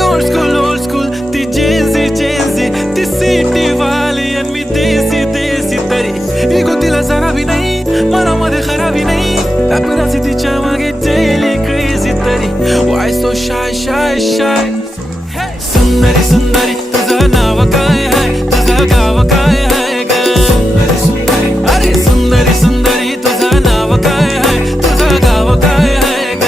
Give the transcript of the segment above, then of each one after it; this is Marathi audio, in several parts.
old school, ती जेन्झी ती सिटी वाली आणि मी देसी तरी इगो तिला जरा भी नाही, मनामध्ये खराबी नाही, paparazzi तिच्या मागे daily crazy तरी why so shy सुंदरी तुझं नाव काय आहे, तुझं गाव काय आहे ग अरे सुंदरी तुझं नाव काय आहे, तुझं गाव काय आहे ग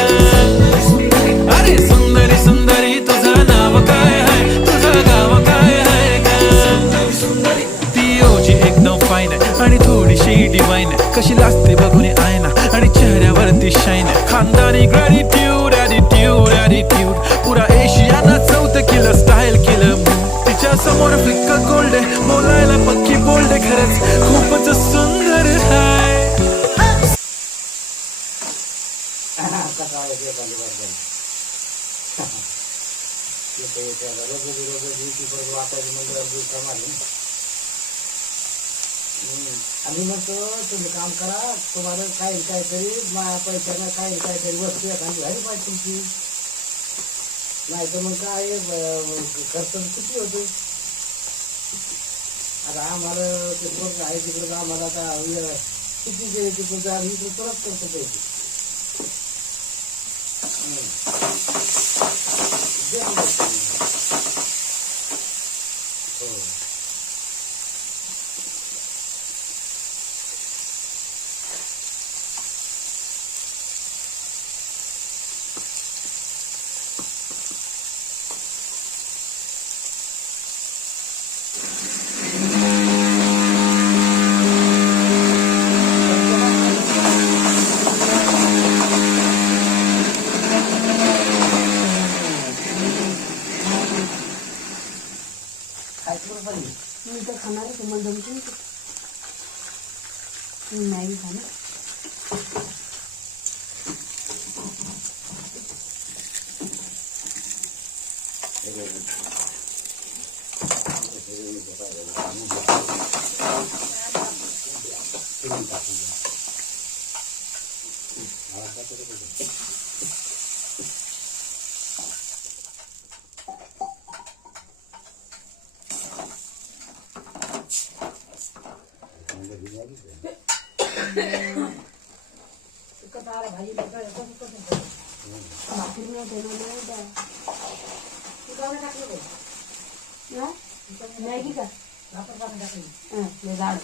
अरे सुंदरी तुझं नाव काय आहे, तुझं गाव काय आहे ग ती ओजी एकदम फाईन आहे आणि थोडीशी डिवाइन आहे, कशी लाजते बघून आयना आणि चेहऱ्यावरती शाईन आहे, खानदानी ग्रॅटिट्यूड ॲटिट्यूड पुरा एशियाना चौथं केलं स्टाईल केलं तिच्या समोर फिक्क गोल्ड आहे, बोलायला पक्की बोल्ड आहे, खरंच खूपच सुंदर आहे. आम्ही म्हणतो तुम्ही काम करा, तुम्हाला काहीतरी पैशानं काहीतरी वस्तू एखादी झाली पाहिजे तुमची, नाही तर मग काय खर्च किती होतो. आता आम्हाला ते बघ आहे तिकडं आम्हाला आता किती जे तिकडं आम्ही इकडे परत करतो पैसे. हो मी तर खाणार आहे, तुम्हाला जमते नाही खाणार. भाजी मॅगी का टाकली झाड